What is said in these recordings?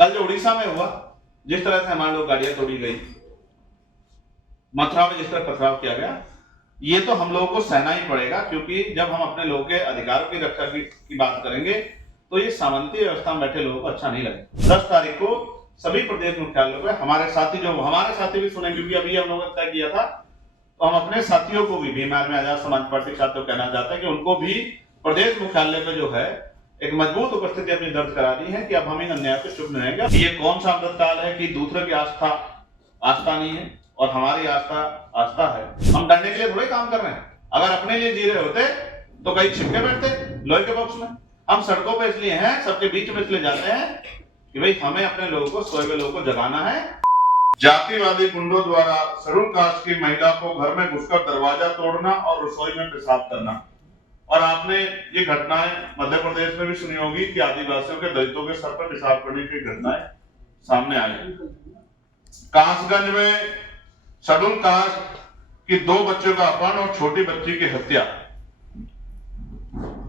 कल जो उड़ीसा में हुआ, जिस तरह से हमारे लोग गाड़ियां तोड़ी गई, मथुरा में जिस तरह पथराव किया गया, ये तो हम लोगों को सहना ही पड़ेगा, क्योंकि जब हम अपने लोगों के अधिकारों की रक्षा की बात करेंगे तो ये सामंती व्यवस्था में बैठे लोगों को अच्छा नहीं लगे। 10 तारीख को सभी प्रदेश मुख्यालयों पे हमारे साथी भी सुने, क्योंकि अभी हम लोगों ने तय किया था, तो हम अपने साथियों को भी भीम आर्मी आजाद समाज पार्टी के साथियों को कहना चाहते हैं कि उनको भी प्रदेश मुख्यालय पे जो है एक मजबूत उपस्थिति अपनी दर्ज करा दी है कि अब हम इन अन्याय पे चुप नहीं रहेंगे। ये कौन सा अमृतकाल है कि दूसरे की आस्था नहीं है और हमारी आस्था है। हम डरने के लिए थोड़े काम कर रहे हैं। अगर अपने लिए जी रहे होते तो कहीं छिपके बैठते लोहे के बॉक्स में। हम सड़कों पे इसलिए हैं, सबके बीच में इसलिए जाते हैं कि भाई हमें अपने लोगों को, सोए हुए लोगों को जगाना है। जातिवादी गुंडों द्वारा शेड्यूल कास्ट की महिला को घर में घुसकर दरवाजा तोड़ना और रसोई में पेशाब करना। और आपने ये घटनाएं मध्य प्रदेश में भी सुनी होगी कि आदिवासियों के, दलितों के सर पर पेशाब करने की घटनाएं सामने आई। कासगंज में शेड्यूल कास्ट की 2 बच्चों का अपहरण और छोटी बच्ची की हत्या।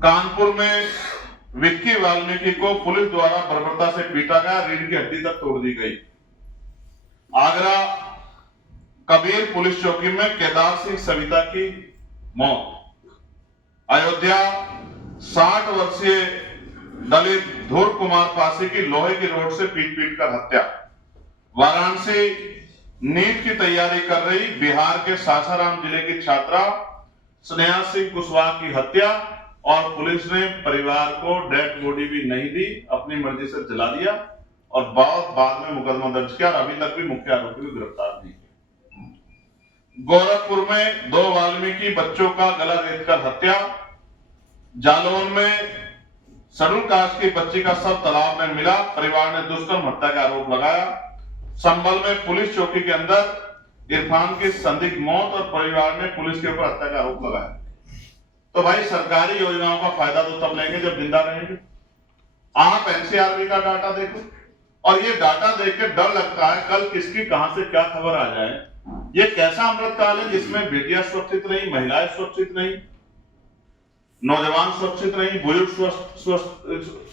कानपुर में विक्की वाल्मीकि को पुलिस द्वारा बर्बरता से पीटा गया, रीढ़ की हड्डी तक तोड़ दी गई। आगरा कबीर पुलिस चौकी में केदार सिंह सविता की मौत। अयोध्या 60 वर्षीय दलित ध्रुव कुमार पासी की लोहे की रोड से पीट कर हत्या। वाराणसी नीट की तैयारी कर रही बिहार के सासाराम जिले की छात्रा स्नेहा सिंह कुशवाहा की हत्या और पुलिस ने परिवार को डेड बॉडी भी नहीं दी, अपनी मर्जी से जला दिया और बाद में मुकदमा दर्ज किया और अभी तक भी मुख्य आरोपी को गिरफ्तार नहीं किया। गोरखपुर में 2 वाल्मीकि बच्चों का गला रेतकर हत्या। जालौन में शेड्यूल कास्ट की बच्ची का शव तालाब में मिला, परिवार ने दुष्कर्म हत्या का आरोप लगाया। संभल में पुलिस चौकी के अंदर इरफान की संदिग्ध मौत और परिवार ने पुलिस के ऊपर हत्या का आरोप लगाया। तो भाई सरकारी योजनाओं का फायदा तो तब लेंगे जब जिंदा रहेंगे। आप एनसीआरबी का डाटा देखो और ये डाटा देख के डर लगता है कल किसकी कहां से क्या खबर आ जाए। ये कैसा अमृतकाल है जिसमें बेटियां सुरक्षित नहीं, महिलाएं सुरक्षित नहीं, नौजवान सुरक्षित नहीं, बुजुर्ग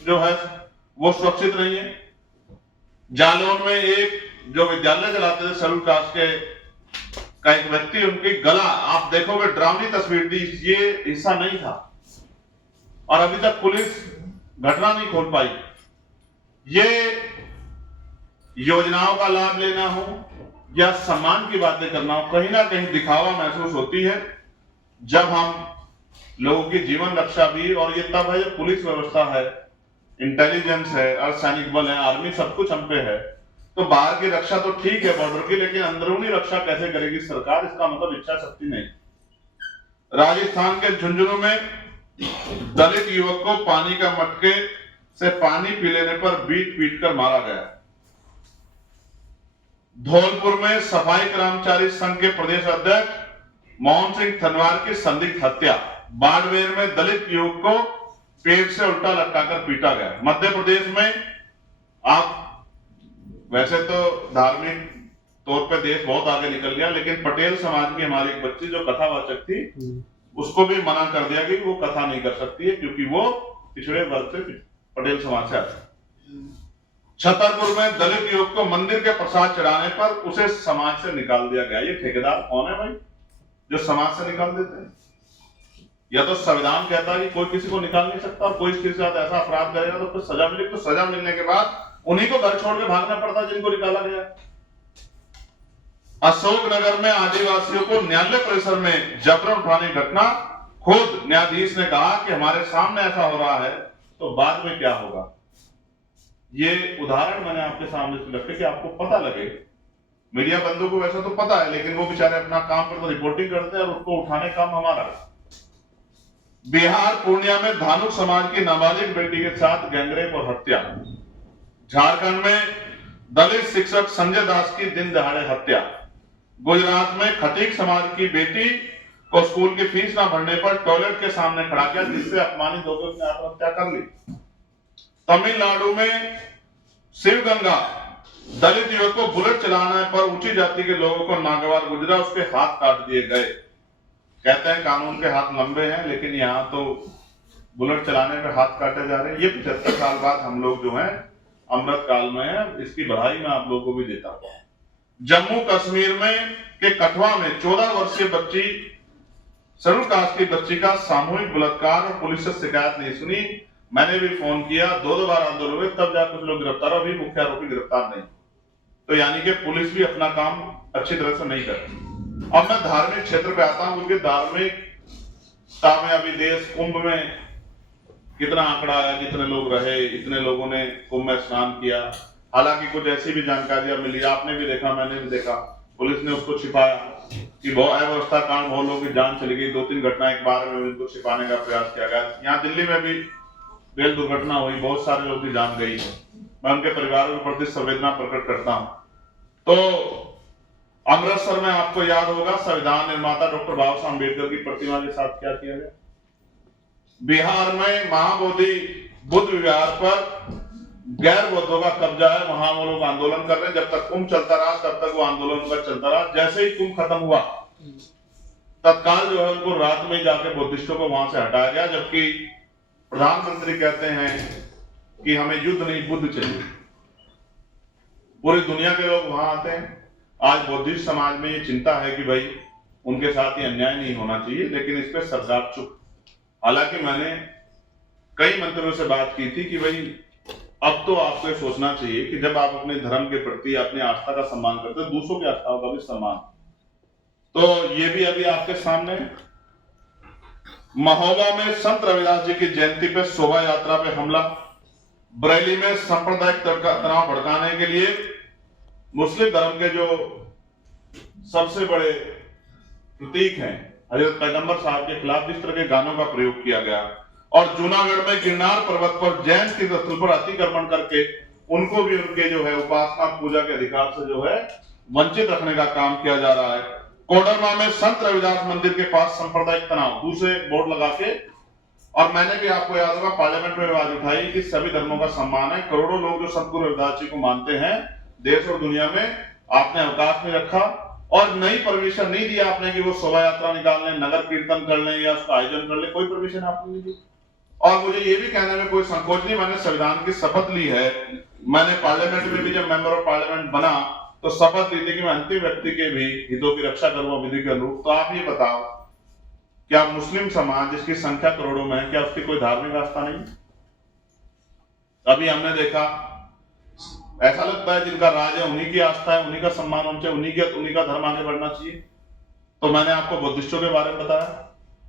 जो है वो सुरक्षित नहीं है। जालौन में एक जो विद्यालय चलाते थे शेड्यूल कास्ट के का एक व्यक्ति, उनकी गला आप देखोगे डरावनी तस्वीर थी, ये हिस्सा नहीं था और अभी तक पुलिस घटना नहीं खोल पाई। ये योजनाओं का लाभ लेना हो या सम्मान की बातें करना हो, कहीं ना कहीं दिखावा महसूस होती है जब हम लोगों की जीवन रक्षा भी, और ये तब है जब पुलिस व्यवस्था है, इंटेलिजेंस है, अर्धसैनिक बल है, आर्मी सब कुछ हम पे है। तो बाहर की रक्षा तो ठीक है बॉर्डर की, लेकिन अंदरूनी रक्षा कैसे करेगी सरकार, इसका मतलब इच्छा शक्ति नहीं। राजस्थान के झुंझुनू में दलित युवक को पानी का मटके से पानी पी लेने पर पीट कर मारा गया। धौलपुर में सफाई कर्मचारी संघ के प्रदेश अध्यक्ष मोहन सिंह थनवार की संदिग्ध हत्या। बाड़मेर में दलित युवक को पेट से उल्टा लटकाकर पीटा गया। मध्य प्रदेश में आप वैसे तो धार्मिक तौर पे देश बहुत आगे निकल गया, लेकिन पटेल समाज की हमारी एक बच्ची जो कथावाचक थी उसको भी मना कर दिया कि वो कथा नहीं कर सकती है क्योंकि वो पिछड़े वर्ग से पटेल समाज से आती है। छतरपुर में दलित युवक को मंदिर के प्रसाद चढ़ाने पर उसे समाज से निकाल दिया गया। ये ठेकेदार कौन है भाई जो समाज से निकाल देते हैं? या तो संविधान कहता है कि कोई किसी को निकाल नहीं सकता और कोई किसी के साथ ऐसा अपराध करेगा तो फिर सजा मिलेगी, तो सजा मिलने के बाद उन्हीं को घर छोड़ के भागना पड़ता है जिनको निकाला गया। अशोकनगर में आदिवासियों को न्यायालय परिसर में जबरन उठाने की घटना। खुद न्यायाधीश ने कहा कि हमारे सामने ऐसा हो रहा है तो बाद में क्या होगा। ये उदाहरण मैंने आपके सामने रखे कि आपको पता लगे। मीडिया बंधु को वैसा तो पता है, लेकिन वो बेचारे अपना काम पर तो रिपोर्टिंग करते हैं और उसको उठाने काम हमारा। बिहार पूर्णिया में धानुक समाज की नाबालिग बेटी के साथ गैंगरेप और हत्या। झारखंड में दलित शिक्षक संजय दास की दिन दहाड़े हत्या। गुजरात में खटीक समाज की बेटी को स्कूल की फीस ना भरने पर टॉयलेट के सामने खड़ा किया, जिससे अपमानित होकर उसने आत्महत्या कर ली। तमिलनाडु में शिवगंगा दलित युवक को बुलेट चलाने पर ऊंची जाति के लोगों को नागवार गुजरा, उसके हाथ काट दिए गए। कहते हैं कानून के हाथ लंबे हैं, लेकिन यहाँ तो बुलेट चलाने पे हाथ काटे जा रहे हैं। ये 75 साल बाद हम लोग जो हैं अमृत काल में है, इसकी बधाई मैं आप लोगों को भी देता हूं। जम्मू कश्मीर में के कठुआ में 14 वर्षीय बच्ची, शेड्यूल कास्ट की बच्ची का सामूहिक बलात्कार और पुलिस से शिकायत नहीं सुनी। मैंने भी फोन किया, 2 बार आंदोलन हुए, तब जाकर कुछ लोग गिरफ्तार, अभी मुख्य आरोपी गिरफ्तार नहीं। तो यानी कि पुलिस भी अपना काम अच्छी तरह से नहीं करती। अब मैं धार्मिक क्षेत्र पे आता हूं, क्योंकि धार्मिक कामयाबी देश कुंभ में कितना आंकड़ा आया, कितने लोग रहे, इतने लोगों ने कुंभ में स्नान किया। हालांकि कुछ ऐसी भी जानकारियां मिली, आपने भी देखा, मैंने भी देखा, पुलिस ने उसको छिपाया कि बहुत अव्यवस्था कारण बहुत लोगों की जान चली गई। 2-3 घटना एक बार में उनको छिपाने का प्रयास किया गया। यहाँ दिल्ली में भी रेल दुर्घटना हुई, बहुत सारे लोगों की जान गई है। मैं उनके परिवारों के प्रति संवेदना प्रकट करता हूं। तो अमृतसर में आपको याद होगा, संविधान निर्माता डॉक्टर बाबा साहब अम्बेडकर की प्रतिमा के साथ क्या किया गया। बिहार में महाबोधि बुद्ध विहार पर गैर बौद्धों का कब्जा है, वहां वो लोग आंदोलन कर रहे हैं। जब तक कुंभ चलता रहा तब तक वो आंदोलन उनका चलता रहा। जैसे ही कुंभ खत्म हुआ, तत्काल जो है उनको रात में जाके बुद्धिस्टों को वहां से हटाया गया, जबकि प्रधानमंत्री कहते हैं कि हमें युद्ध नहीं बुद्ध चाहिए। पूरी दुनिया के लोग वहां आते हैं। आज बुद्धिस्ट समाज में ये चिंता है कि भाई उनके साथ ये अन्याय नहीं होना चाहिए, लेकिन इस पे सरकार चुप। हालांकि मैंने कई मंत्रियों से बात की थी कि भाई अब तो आपको सोचना चाहिए कि जब आप अपने धर्म के प्रति अपनी आस्था का सम्मान करते हैं, दूसरों की आस्थाओं का भी सम्मान। तो ये भी अभी आपके सामने है। महोबा में संत रविदास जी की जयंती पे शोभा यात्रा पे हमला। बरेली में सांप्रदायिक तनाव भड़काने के लिए मुस्लिम धर्म के जो सबसे बड़े प्रतीक हैं हजरत पैगंबर साहब के खिलाफ जिस तरह के गानों का प्रयोग किया गया, और जूनागढ़ में गिरनार पर्वत पर जैन तीर्थस्थल पर अतिक्रमण करके उनको भी उनके जो है उपासना पूजा के अधिकार से जो है वंचित रखने का काम किया जा रहा है। कोडरमा में संत रविदास मंदिर के पास सांप्रदायिक तनाव, दूसरे बोर्ड लगा के। और मैंने भी आपको याद होगा पार्लियामेंट में आवाज उठाई कि सभी धर्मों का सम्मान है। करोड़ों लोग जो संत गुरु रविदास जी को मानते हैं देश और दुनिया में, आपने अवकाश में रखा और नई परमिशन नहीं दिया आपने कि वो शोभा यात्रा निकाल लें, नगर कीर्तन कर लें या उसका आयोजन कर लें। कोई परमिशन आपने नहीं दी। और मुझे ये भी कहने में कोई संकोच नहीं, मैंने संविधान की शपथ ली है। मैंने पार्लियामेंट में भी जब मेंबर ऑफ पार्लियामेंट बना तो शपथ ली थी कि मैं अंतिम व्यक्ति के भी हितों की रक्षा करूंगा विधि के अनुरूप। तो आप ये बताओ, क्या मुस्लिम समाज जिसकी संख्या करोड़ों में है, क्या उसकी कोई धार्मिक आस्था नहीं? अभी हमने देखा, ऐसा लगता है जिनका राज है उन्हीं की आस्था है, उन्हीं का सम्मान होना चाहिए, उन्हीं का धर्म आगे बढ़ना चाहिए। तो मैंने आपको बुद्धिस्टों के बारे में बताया,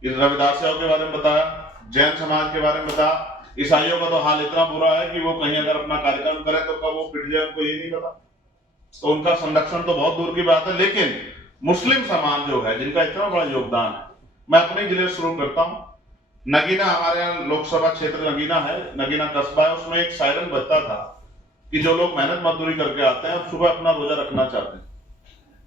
इस रविदासियों के बारे में बताया, जैन समाज के बारे में बताया। ईसाइयों का तो हाल इतना बुरा है कि वो कहीं अगर अपना कार्यक्रम करें तो कब वो पिट जाए उनको ये नहीं पता। तो उनका संरक्षण तो बहुत दूर की बात है। लेकिन मुस्लिम समाज जो है जिनका इतना बड़ा योगदान है, मैं अपने जिले से शुरू करता हूं। नगीना, हमारे यहाँ लोकसभा क्षेत्र नगीना है, नगीना कस्बा है, उसमें एक सायरन बजता था कि जो लोग मेहनत मजदूरी करके आते हैं और सुबह अपना रोजा रखना चाहते हैं,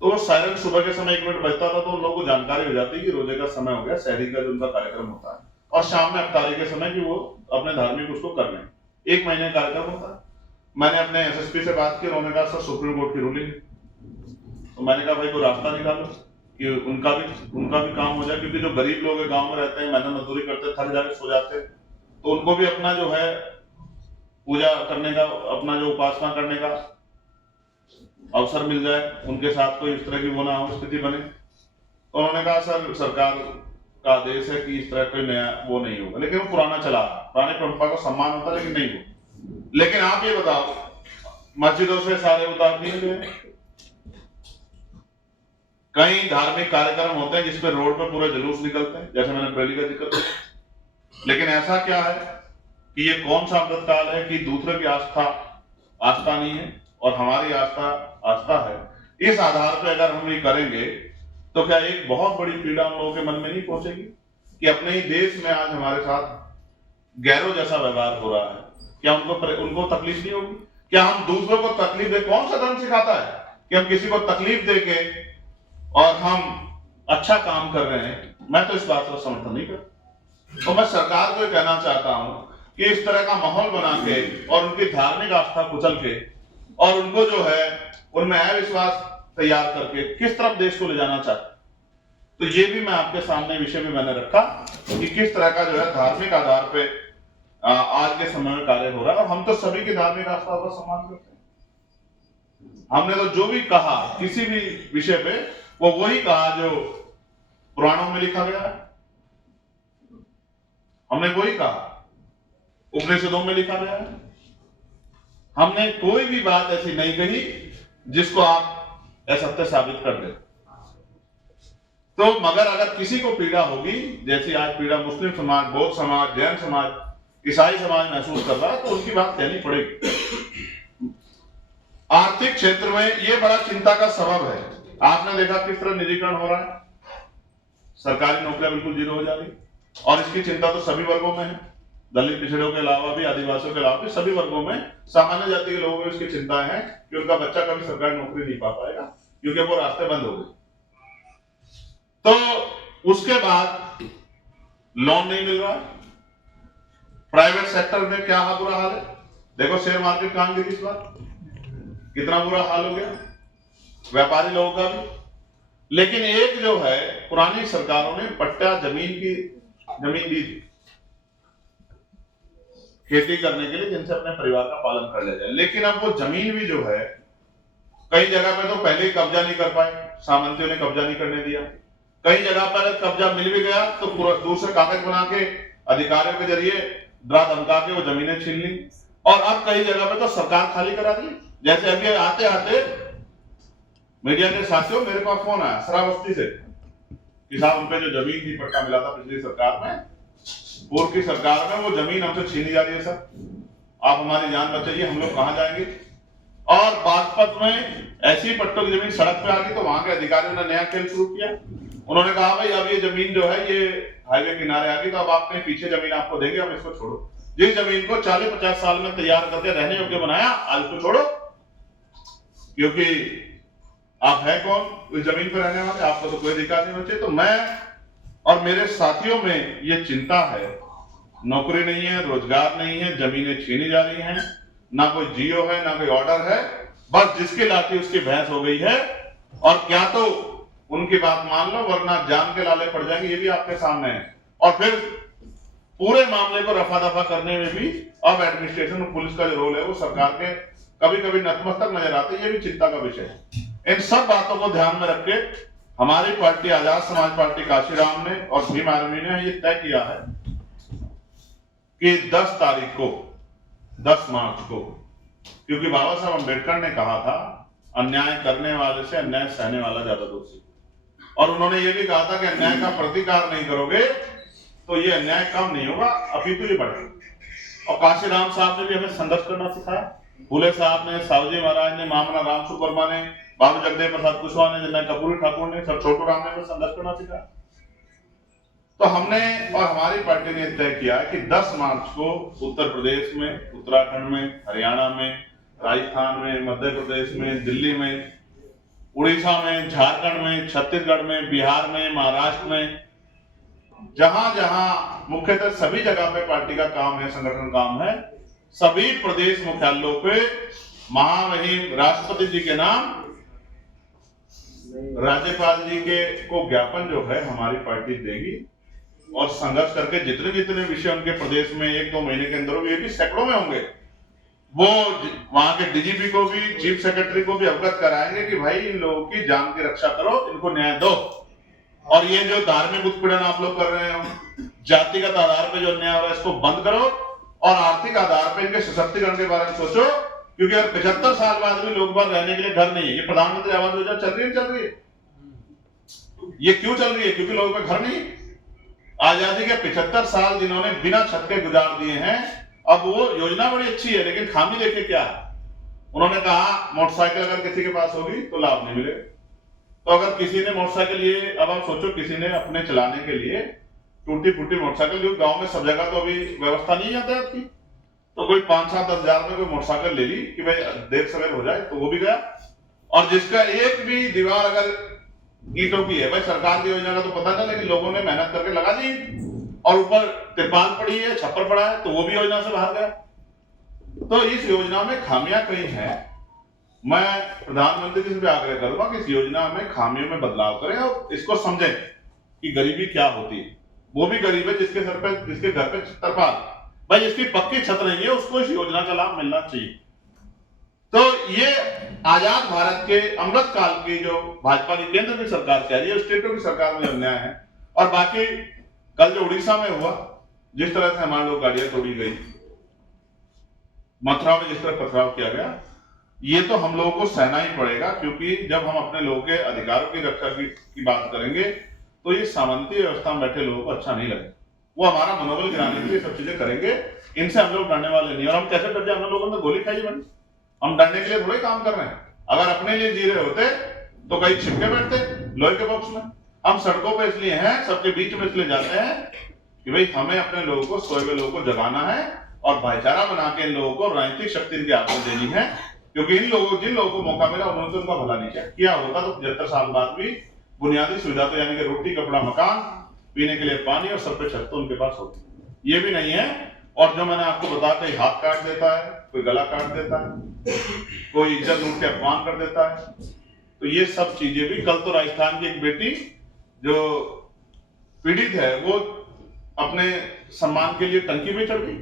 तो वो सायरन सुबह के समय 1 मिनट बजता था तो उन लोगों को जानकारी हो जाती है कि रोजे का समय हो गया, शहरी का जो उनका कार्यक्रम होता है, और शाम में अफ्तारी के समय कि वो अपने धार्मिक उसको कर लें। 1 महीने का कार्यक्रम होता है। मैंने अपने एसएसपी से बात की, उन्होंने कहा सर सुप्रीम कोर्ट की रूलिंग। तो मैंने कहा भाई कोई रास्ता निकालो कि उनका भी काम हो जाए, क्योंकि जो गरीब लोग गांव में रहते हैं, मेहनत मजदूरी करते, थक जाके सो जाते, तो उनको भी अपना जो है पूजा करने का, अपना जो उपासना करने का अवसर मिल जाए, उनके साथ कोई इस तरह की वो ना हो स्थिति बने। तो उन्होंने कहा सर सरकार का आदेश है कि इस तरह कोई नया वो नहीं होगा, लेकिन वो पुराना चला, पुराने परंपरा का सम्मान होता है लेकिन नहीं हो। लेकिन आप ये बताओ, मस्जिदों से सारे उतार दिए गए, कई धार्मिक कार्यक्रम होते हैं जिसपे रोड पे पूरे जुलूस निकलते हैं, जैसे मैंने बरेली का जिक्र किया। लेकिन ऐसा क्या है कि ये कौन सा अमृत काल है कि दूसरे की आस्था नहीं है और हमारी आस्था है। इस आधार पर अगर हम ये करेंगे तो क्या एक बहुत बड़ी पीड़ा हम लोगों के मन में नहीं पहुंचेगी कि अपने ही देश में आज हमारे साथ गैरों जैसा व्यवहार हो रहा है? क्या उनको तकलीफ नहीं होगी? क्या हम दूसरों को तकलीफ दे? कौन सा धर्म सिखाता है कि हम किसी को तकलीफ देके और हम अच्छा काम कर रहे हैं? मैं तो इस बात का समर्थन नहीं करता। तो मैं सरकार को कहना चाहता हूं कि इस तरह का माहौल बना के और उनकी धार्मिक आस्था कुचल के और उनको जो है उनमें अविश्वास तैयार करके किस तरफ देश को ले जाना चाहते, तो ये भी मैं आपके सामने विषय में मैंने रखा कि किस तरह का जो है धार्मिक आधार पे आज के समय में कार्य हो रहा है। और हम तो सभी की धार्मिक आस्था का सम्मान करते हैं। हमने तो जो भी कहा किसी भी विषय पे वो वही कहा जो पुराणों में लिखा गया है, हमने वही कहा, उपनिषदों में लिखा गया है। हमने कोई भी बात ऐसी नहीं कही जिसको आप असत्य साबित कर दे। तो मगर अगर किसी को पीड़ा होगी, जैसी आज पीड़ा मुस्लिम समाज, बौद्ध समाज, जैन समाज, ईसाई समाज महसूस कर रहा है, तो उनकी बात कहनी पड़ेगी। आर्थिक क्षेत्र में ये बड़ा चिंता का सबब है। आपने देखा किस तरह निजीकरण हो रहा है, सरकारी नौकरियां बिल्कुल जीरो हो जा रही, और इसकी चिंता तो सभी वर्गों में है, दलित पिछड़ों के अलावा भी, आदिवासियों के अलावा भी सभी वर्गों में, सामान्य जाति के लोगों में इसकी चिंता है कि उनका बच्चा कभी सरकारी नौकरी नहीं पा पाएगा क्योंकि वो रास्ते बंद हो गए। तो उसके बाद लोन नहीं मिल रहा। प्राइवेट सेक्टर में क्या बुरा हाल है, देखो शेयर मार्केट कहां गिरी इस बार, कितना बुरा हाल हो गया व्यापारी लोगों का भी। लेकिन एक जो है, पुरानी सरकारों ने पट्टा जमीन दी थी खेती करने के लिए, जिनसे अपने परिवार का पालन कर लिया जाए। लेकिन अब वो जमीन भी जो है, कई जगह पे तो पहले ही कब्जा नहीं कर पाए, सामंतियों ने कब्जा नहीं करने दिया। कई जगह पर कब्जा मिल भी गया तो दूसरे कागज बना के अधिकारियों के जरिए डरा धमका के वो जमीनें छीन ली। और अब कई जगह पे तो सरकार खाली करा दी। जैसे अभी आते आते मीडिया के साथियों, मेरे पास फोन आया श्रावस्ती से कि साहब उन पे जो जमीन थी, पट्टा मिला था पिछली सरकार में, पूर्व की सरकार में, वो जमीन हमसे छीनी जा रही है। सर आप हमारी जान बचाइए, हम लोग कहां जाएंगे। और बागपत में ऐसी पट्टों की जमीन सड़क पे आ गई तो वहां के अधिकारियों ने नया खेल शुरू किया। उन्होंने कहा भाई अब ये जमीन जो है ये हाईवे किनारे आ गई, तो अब आप कहीं पीछे जमीन आपको देंगे, अब इसको छोड़ो। जिस जमीन को 40-50 साल में तैयार करके रहने योग्य बनाया, आज उसको छोड़ो, क्योंकि आप है कौन उस जमीन पर रहने वाले, आपको तो कोई अधिकार नहीं होना चाहिए। तो मैं और मेरे साथियों में ये चिंता है, नौकरी नहीं है, रोजगार नहीं है, जमीनें छीनी जा रही हैं, ना कोई जियो है ना कोई ऑर्डर है, बस जिसकी लाठी उसकी भैंस हो गई है। और क्या तो उनकी बात मान लो वरना जान के लाले पड़ जाएंगे, ये भी आपके सामने है। और फिर पूरे मामले को रफा दफा करने में भी अब एडमिनिस्ट्रेशन और पुलिस का जो रोल है वो सरकार के कभी कभी नतमस्तक नजर आते हैं। ये भी चिंता का विषय है। इन सब बातों को ध्यान में रख के हमारी पार्टी आजाद समाज पार्टी काशीराम ने और भीम आर्मी ने ये तय किया है कि 10 तारीख को, 10 मार्च को, क्योंकि बाबा साहब अम्बेडकर ने कहा था अन्याय करने वाले से अन्याय सहने वाला ज्यादा दोषी, और उन्होंने ये भी कहा था कि अन्याय का प्रतिकार नहीं करोगे तो ये अन्याय कम नहीं होगा, अपितु ये बढ़ेगा। और काशीराम साहब ने भी हमें संघर्ष करना सिखाया, फूले साहब ने, सावजी महाराज ने, मामना राम सुवर्मा ने, बाबू जगदेव प्रसाद कुशवाहा ने, जिन्हें कपूरी ठाकुर ने, सर छोटू राम ने हमें संघर्ष करना सिखाया। तो हमने और हमारी पार्टी ने तय किया है कि 10 मार्च को उत्तर प्रदेश में, उत्तराखंड में, हरियाणा में, राजस्थान में, मध्य प्रदेश में, दिल्ली में, उड़ीसा में, झारखंड में, छत्तीसगढ़ में, बिहार में, महाराष्ट्र में, जहां जहां मुख्यतः सभी जगह पे पार्टी का काम है, संगठन काम है, सभी प्रदेश मुख्यालयों पे महामहिम राष्ट्रपति जी के नाम, राज्यपाल जी के को ज्ञापन जो है हमारी पार्टी देगी। और संघर्ष करके जितने जितने विषय उनके प्रदेश में 1-2 महीने के अंदर, ये भी सैकड़ों में होंगे, वो वहां के डीजीपी को भी, चीफ सेक्रेटरी को भी अवगत कराएंगे कि भाई इन लोगों की जान की रक्षा करो, इनको न्याय दो। और ये जो धार्मिक उत्पीड़न आप लोग कर रहे हो, जातिगत आधार पे जो अन्याय हो रहा है, इसको बंद करो और आर्थिक आधार पे इनके सशक्तिकरण के बारे में सोचो। क्योंकि अगर 75 साल बाद भी लोग बाग रहने के लिए घर नहीं है, ये प्रधानमंत्री आवास योजना चल रही है, ये क्यों चल रही है? क्योंकि लोगों का घर नहीं। आजादी के 75 साल जिन्होंने बिना छत के गुजार दिए हैं, अब वो योजना बड़ी अच्छी है, लेकिन खामी देखे क्या है? उन्होंने कहा मोटरसाइकिल अगर किसी के पास होगी तो लाभ नहीं मिलेगा। तो अगर किसी ने मोटरसाइकिल लिए, अब आप सोचो किसी ने अपने चलाने के लिए टूटी फूटी मोटरसाइकिल, जो गांव में सब जगह तो अभी व्यवस्था नहीं आता है आपकी, तो कोई 5-7-10 हजार में कोई मोटरसाइकिल ले ली कि भाई देर सवेर हो जाए, तो वो भी गया। और जिसका एक भी दीवार अगर ईंटों की है, भाई सरकार की योजना का तो पता नहीं, लेकिन लोगों ने मेहनत करके लगा दी, और ऊपर तिरपाल पड़ी है, छप्पर पड़ा है, तो वो भी योजना से बाहर गया। तो इस योजना में खामियां कई हैं। मैं प्रधानमंत्री जी से आग्रह करूंगा कि इस योजना में खामियों में बदलाव करें और इसको समझें कि गरीबी क्या होती है। वो भी गरीब है जिसके घर पे तिरपाल, भाई जिसकी पक्की छत नहीं है उसको इस योजना का लाभ मिलना चाहिए। तो ये आजाद भारत के अमृत काल की जो भाजपा की केंद्र की सरकार कह रही है, स्टेटों की सरकार में अन्याय है। और बाकी कल जो उड़ीसा में हुआ, जिस तरह से हमारे लोग गाड़ियां तोड़ी गई, मथुरा में जिस तरह पथराव किया गया, ये तो हम लोगों को सहना ही पड़ेगा, क्योंकि जब हम अपने लोगों के अधिकारों की रक्षा की बात करेंगे तो ये सामंती व्यवस्था में बैठे लोगों को अच्छा नहीं लगेगा। वो हमारा मनोबल गिराने के लिए सब चीजें करेंगे, इनसे हम लोग डरने वाले नहीं। और हम कैसे डर जाए, हम लोगों ने गोली खाई बनी, हम डरने के लिए थोड़े काम कर रहे हैं। अगर अपने लिए जी रहे होते तो कहीं छिपके बैठते लोहे के बॉक्स में। हम सड़कों पर इसलिए हैं, सबके बीच में इसलिए जाते हैं कि भाई हमें अपने लोगों को, सोए हुए लोगों को जगाना है और भाईचारा बना के इन लोगों को राजनीतिक शक्ति इनके हाथ में देनी है। क्योंकि इन लोगों, जिन लोगों को मौका मिला उन्होंने तो उनका भला नहीं किया होता तो 75 साल बाद भी बुनियादी सुविधा तो यानी कि रोटी, कपड़ा, मकान, पीने के लिए पानी और सब पे छत तो उनके पास होती, ये भी नहीं है। और जो मैंने आपको बताया, कोई हाथ काट देता है, कोई गला काट देता है, कोई इज्जत लूट के अपमान कर देता है। तो ये सब चीजें भी, कल तो राजस्थान की एक बेटी जो पीड़ित है वो अपने सम्मान के लिए टंकी में चढ़ गई।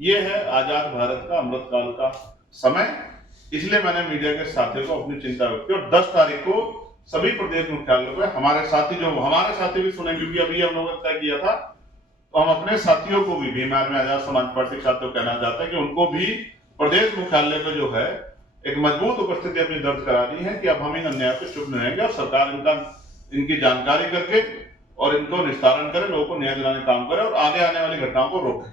ये है आजाद भारत का अमृत काल का समय। इसलिए मैंने मीडिया के साथियों को अपनी चिंता व्यक्त की और 10 तारीख को सभी प्रदेश मुख्यालयों पर हमारे साथी, जो हमारे साथी भी सुने, क्योंकि अभी हम लोगों ने तय किया था, तो हम अपने साथियों को भी भीम आर्मी आजाद समाज पार्टी के साथियों को कहना चाहते हैं कि उनको भी प्रदेश मुख्यालय पे जो है एक मजबूत उपस्थिति अपनी दर्ज करानी है कि अब हम इन अन्याय पे चुप नहीं रहेंगे और सरकार इनकी जानकारी करके और इनको निस्तारण करे, लोगों को न्याय दिलाने का काम करे और आगे आने वाली घटनाओं को रोके।